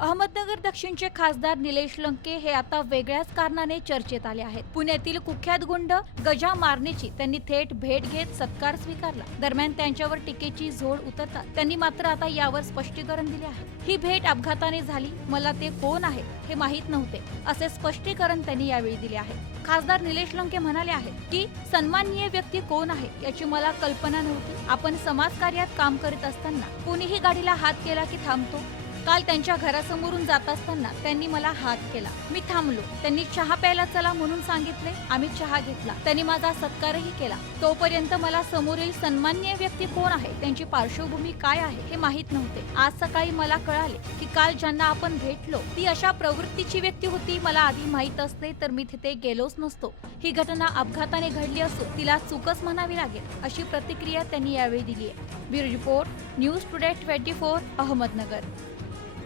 अहमदनगर दक्षिणचे खासदार निलेश लंके हे आता वेगळ्याच कारणाने चर्चेत आले आहेत. पुण्यातील कुख्यात गुंड गजा मारणेची त्यांनी थेट भेट घेत सत्कार स्वीकारला. दरम्यान त्यांच्यावर टीकेची झोड उतरतात. त्यांनी मात्र आता यावर स्पष्टीकरण दिले आहे. ही भेट अपघाताने झाली. मला ते कोण आहे हे माहीत नव्हते. असे स्पष्टीकरण त्यांनी यावेळी दिले आहे. खासदार निलेश लंके म्हणाले आहेत की सन्माननीय व्यक्ती कोण आहे याची मला कल्पना नव्हती. आपण समाजकार्यात काम करीत असताना कोणीही गाडीला हात केला की थांबतो. काल त्यांच्या घरासमोरून जात असताना त्यांनी मला हात केला. मी थांबलो. त्यांनी चहा प्यायला चला म्हणून सांगितले. आम्ही चहा घेतला. त्यांनी माझा सत्कारही केला. तोपर्यंत मला समोरील सन्माननीय व्यक्ती कोण आहे? त्यांची पार्श्वभूमी काय आहे? हे माहीत नव्हते. आज सकाळी मला कळाले की काल ज्यांना आपण भेटलो ती अशा प्रवृत्तीची व्यक्ती होती मला आधी माहीत असते तर मी तिथे गेलोच नसतो. ही घटना अपघाताने घडली असून तिला चूकच म्हणावी लागेल अशी प्रतिक्रिया त्यांनी यावेळी दिली आहे. Bureau report news today twenty four Ahmednagar.